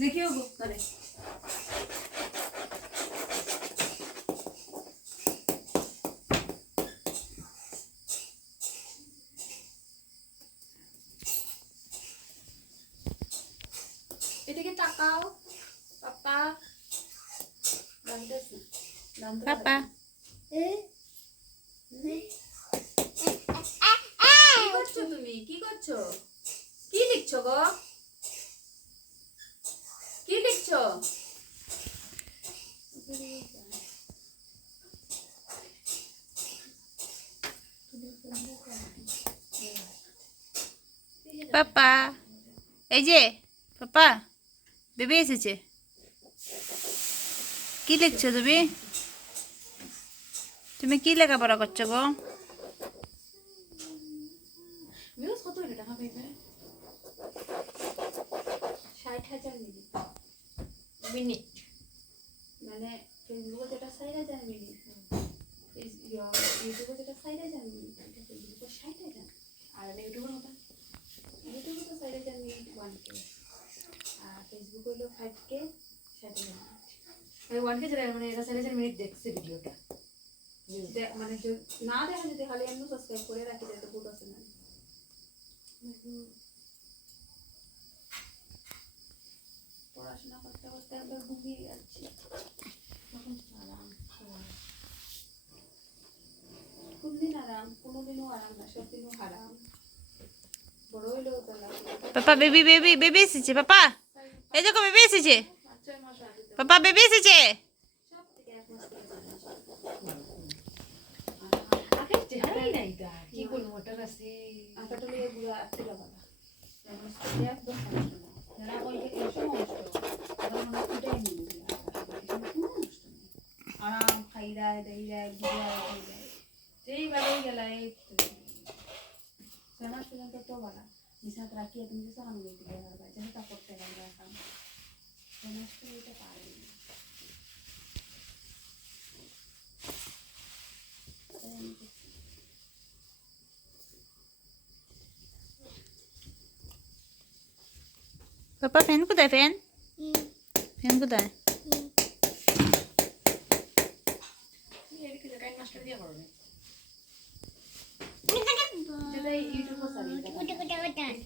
দেখিও গো তারে এটাকে তাকাও পাপা দাঁড়াইছে পাপা কি করছো তুমি কি করছো কি লিখছো গো কি লিখছো পাপা এই যে পাপা বেবি এসেছে কি লিখছো তুমি তুমি কি লেখাপড়া করছো গো মিউজ কত এটা টাকা পাইবে ৬০,০০০ মিনিট মানে ফেসবুকে যেটা ৬০,০০০ মিনিট ইউটিউবে যেটা ৬০,০০০ মিনিট এটা ফেসবুকে ৬০,০০০ আর ইউটিউবের মতো ইউটিউবে তো ৬০,০০০ মিনিট 1K আর ফেসবুক হলো 5K ৬০,০০০ মিনিট 1K যেটা মানে এটা ৬০,০০০ মিনিট দেখছে ভিডিওটা মানে না দেখা যদি খালি এমনি সাবস্ক্রাইব করে রাখি তাহলে বহুত আছে না পড়াশোনা করতে করতে একবার ঘুমিয়ে যাচ্ছি তখন আরাম কোনদিন আরাম কোনোদিনও আরাম না সব দিনও হারাম বড় হইলেও তো লাগে পাপা বেবি বেবি বেবি এসেছে পাপা এই দেখো বেবি এসেছে 5-6 মাস আগে তো পাপা বেবি এসেছে সব থেকে 1 মাস পরে আগে চেহারাই নাই তার কি কোন মোটর আছে আটাটা লিয়ে বুড়া আটতে বাবা একদম সমস্যা না যারা বলতে এসব সমস্যা তারা মনে ফুটাই নিয়ে আরাম খাই দেয় দেই দেয় বুড়া খাই দেয় যেই বাড়ি গেলা এই 6 মাস পর্যন্ত তো বাড়া বিছানাতে রাখিয়ে তুমি যে সামনে দিতে গেলে ভাই যেটা তা করতে গেলে কাম 6 মাস তো এটা পারে পাপা ফ্যান কোথায় ফ্যান ফ্যান কোথায় এদিকে জায়গায় মাস্টার দিয়ে করবে যেটা ইউটিউবে সারি